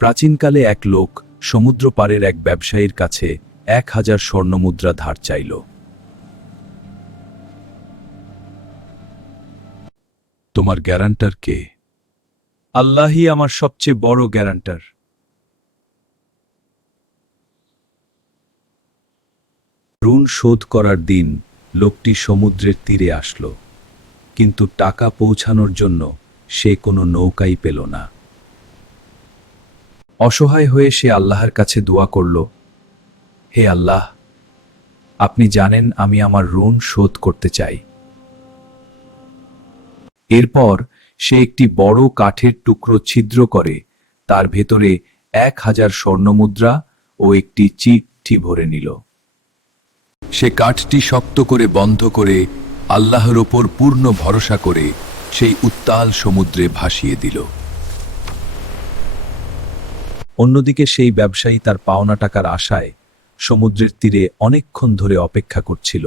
প্রাচীনকালে এক লোক সমুদ্র পাড়ের এক ব্যবসায়ীর কাছে 1000 স্বর্ণমুদ্রা ধার চাইল। তোমার গ্যারান্টার কে? আল্লাহই আমার সবচেয়ে বড় গ্যারান্টার। ঋণ শোধ করার দিন লোকটি সমুদ্রের তীরে আসলো, কিন্তু টাকা পৌঁছানোর জন্য সে কোনো নৌকাই পেল না। অসহায় হয়ে সে আল্লাহর কাছে দোয়া করল, হে আল্লাহ, আপনি জানেন আমি আমার ঋণ শোধ করতে চাই। এরপর সে একটি বড় কাঠের টুকরো ছিদ্র করে তার ভেতরে 1000 স্বর্ণমুদ্রা ও একটি চিঠি ভরে নিল। সে কাঠটি শক্ত করে বন্ধ করে আল্লাহর ওপর পূর্ণ ভরসা করে সেই উত্তাল সমুদ্রে ভাসিয়ে দিল। অন্যদিকে সেই ব্যবসায়ী তার পাওনা টাকার আশায় সমুদ্রের তীরে অনেকক্ষণ ধরে অপেক্ষা করছিল।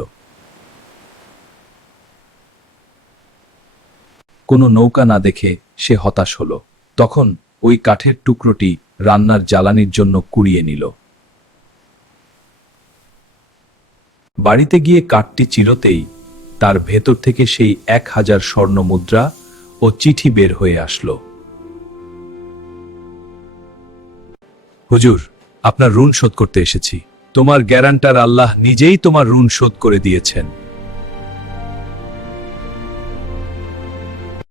কোনো নৌকা না দেখে সে হতাশ হলো। তখন ওই কাঠের টুকরোটি রান্নার জ্বালানির জন্য কুড়িয়ে নিল। বাড়িতে গিয়ে কাঠটি চিরতেই তার ভেতর থেকে সেই 1000 স্বর্ণমুদ্রা ও চিঠি বের হয়ে আসলো। হুজুর, আপনার ঋণ শোধ করতে এসেছি। তোমার গ্যারান্টার আল্লাহ নিজেই তোমার ঋণ শোধ করে দিয়েছেন।